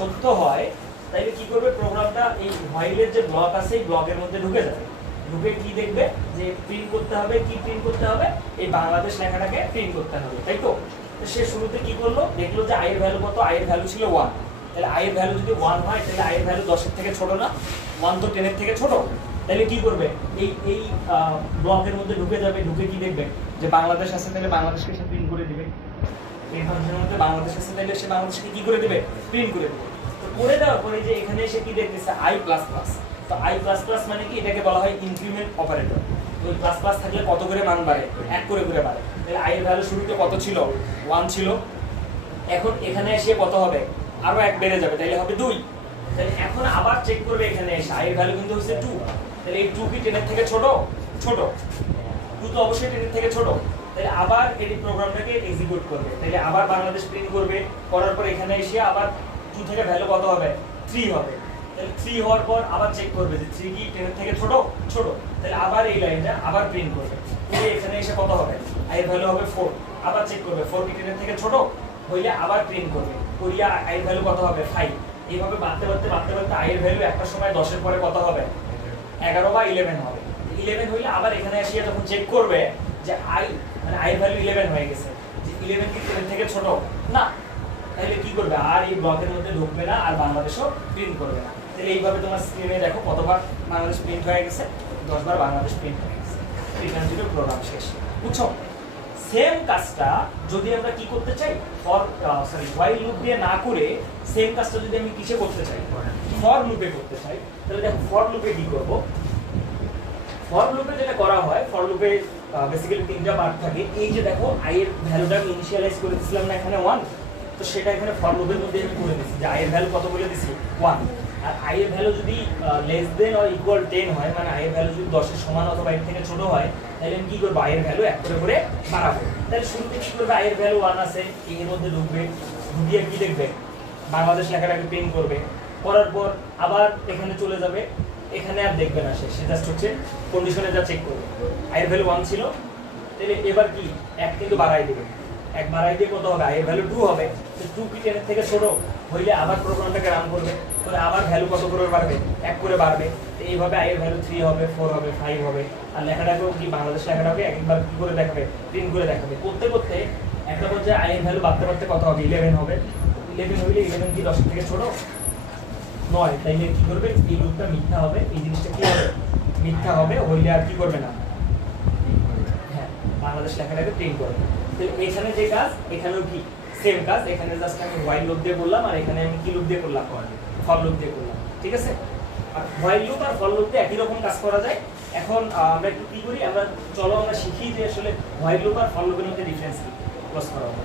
সত্য হয় তাহলে কি করবে, প্রোগ্রামটা এই হোয়াইলের যে ব্লক আছে এই ব্লকের মধ্যে ঢুকে যাবে। ঢুকে কি দেখবে যে প্রিন্ট করতে হবে, কি প্রিন্ট করতে হবে, এই বাংলাদেশ লেখাটাকে প্রিন্ট করতে হবে, তাই তো। সে শুরুতে কি করলো, দেখলো যে আই এর ভ্যালু কত, আই এর ভ্যালু ছিল 1। তাহলে আই এর ভ্যালু যদি 1 হয় তাহলে আই এর ভ্যালু 10 এর থেকে ছোট না, 1 তো 10 এর থেকে ছোট। তাহলে কি করবে, এই ব্লকের মধ্যে ঢুকে যাবে, ঢুকে কি দেখবে যে বাংলাদেশ আছে, তাহলে বাংলাদেশকে সে প্রিন্ট করে দিবে। এই ফাংশনের মধ্যে বাংলাদেশ আছে তাহলে সে বাংলাদেশকে কি করে দিবে, প্রিন্ট করে দিবে। তো করে দেওয়ার পরে যে এখানে এসে কি দেখতেছে আই প্লাস প্লাস, তো আই প্লাস প্লাস মানে কি, এটাকে বলা হয় ইনক্রিমেন্ট অপারেটর। ওই প্লাস প্লাস থাকলে কত করে মান বাড়ে, 1 করে বাড়ে। তাহলে আই এর ভ্যালু শুরুতে কত ছিল, 1 ছিল। এখন এখানে এসে কত হবে, আরো 1 বেড়ে যাবে, তাহলে হবে 2। তাহলে এখন আবার চেক করবে এখানে এসে আই এর ভ্যালু কিন্তু হচ্ছে 2। তাহলে এই 2 কি 10 এর থেকে ছোট, ছোট। 2 তো অবশ্যই 10 এর থেকে ছোট। তাহলে আবার এই প্রোগ্রামটাকে এক্সিকিউট করবে, তাহলে আবার বাংলাদেশ প্রিন্ট করবে। করার পর এখানে এসে আবার 2 থেকে ভ্যালু কত হবে, 3 হবে। তাহলে 3 হওয়ার পর আবার চেক করবে যে 3 কি 10 এর থেকে ছোট, ছোট। তাহলে আবার এই লাইনটা আবার প্রিন্ট করবে। তাহলে এখানে এসে কত হবে, আই এর ভ্যালু হবে 4। আবার চেক করবে 4 কি 10 এর থেকে ছোট, হইলে আবার প্রিন্ট করবে। করিয়া আই এর ভ্যালু কত হবে, 5। এইভাবে বাড়তে আই এর ভ্যালু একটা সময় 10 এর পরে কত হবে, 11 বা 11 হবে। 11 হইলে আবার এখানে এসে যখন চেক করবে যে আই মানে আই এর ভ্যালু 11 হয়ে গেছে, যে 11 কি 10 থেকে ছোট না, তাহলে কি করবে, আর এই ব্লকের মধ্যে ঢুকবে না, আর বাংলাদেশও প্রিন্ট করবে না। তাহলে এইভাবে তোমার স্ক্রিনে দেখো কতবার বাংলাদেশ প্রিন্ট হয়ে গেছে, 10 বার বাংলাদেশ প্রিন্ট হয়ে গেছে। রিটার্ন জিরো প্রোগ্রাম শেষ, বুঝছো। সেম কাজটা যদি আমরা কি করতে চাই, হোয়াইল লুপ দিয়ে না করে সেম কাজটা যদি আমি কিসে করতে চাই, ফর লুপে করতে চাই, তাহলে দেখো ফর লুপে কি করব। ফর লুপে যেটা করা হয়, ফর লুপে বেসিক্যালি 3টা পার্ট থাকে। এই যে দেখো আই এর ভ্যালুটা আমি ইনিশিয়ালাইজ করে দিয়েছিলাম না এখানে 1, তো সেটা এখানে ফর লুপের মধ্যে আমি করে দিয়েছি যে আই এর ভ্যালু কত বলে দিয়েছি 1। আর আই এর ভ্যালু যদি লেস দেন অর ইকুয়াল 10 হয়, মানে আই এর ভ্যালু যদি 10 এর সমান অথবা এর থেকে ছোট হয়, তাহলে আমি কি করব, আই এর ভ্যালু 1 করে বাড়াবো। তাহলে শুরুতে কি করবে, আই এর ভ্যালু 1 আছে, এর মধ্যে ঢুকবে, ঢুকিয়ে কি দেখবে, বাংলাদেশ লেখাটাকে প্রিন্ট করবে। করার পর আবার এখানে চলে যাবে, এখানে আর দেখবে না, সে জাস্ট হচ্ছে কন্ডিশনে যা চেক করবে। আই এর ভ্যালু 1 ছিল, তাহলে এবার কি 1 কিন্তু বাড়াই দেবে। 1 বাড়াই দিয়ে কত হবে, আই এর ভ্যালু 2 হবে। তো 2 কি 10 এর থেকে ছোট হইলে আবার প্রোগ্রামটাকে রান করবে, তাহলে আবার ভ্যালু কত করে বাড়বে, 1 করে বাড়বে। তো এইভাবে আই এর ভ্যালু 3 হবে, 4 হবে, 5 হবে। আর লেখাটাকেও কি বাংলাদেশ লেখাটাকে একবার কি করে দেখাবে, প্রিন্ট করে দেখাবে। করতে করতে একটা পর্যায়ে আই এর ভ্যালু বাড়তে কত হবে, 11 হবে। 11 হইলে 11 কি 10 এর থেকে ছোট নয়, তাইলে কি করবে, এই লুপটা মিথ্যা হবে, এই জিনিসটা কি হবে, মিথ্যা হবে। হইলে আর কি করবে না, হ্যাঁ, বাংলাদেশ লেখাটাকে প্রিন্ট করবে। তো এখানে যে কাজ, এখানেও কি সেম কাজ। এখানে জাস্ট আমি হোয়াইল লুপ দিয়ে করলাম, আর এখানে আমি কি লুপ দিয়ে করলাম, ফর লুপ দিয়ে করলাম, ঠিক আছে। আর হোয়াইল লুপ আর ফর লুপ দিয়ে একই রকম কাজ করা যায়। এখন আমরা একটু কি করি, চলো আমরা শিখি যে আসলে হোয়াইল লুপ আর ফর লুপের মধ্যে ডিফারেন্স কি, ক্লোজ করা হবে।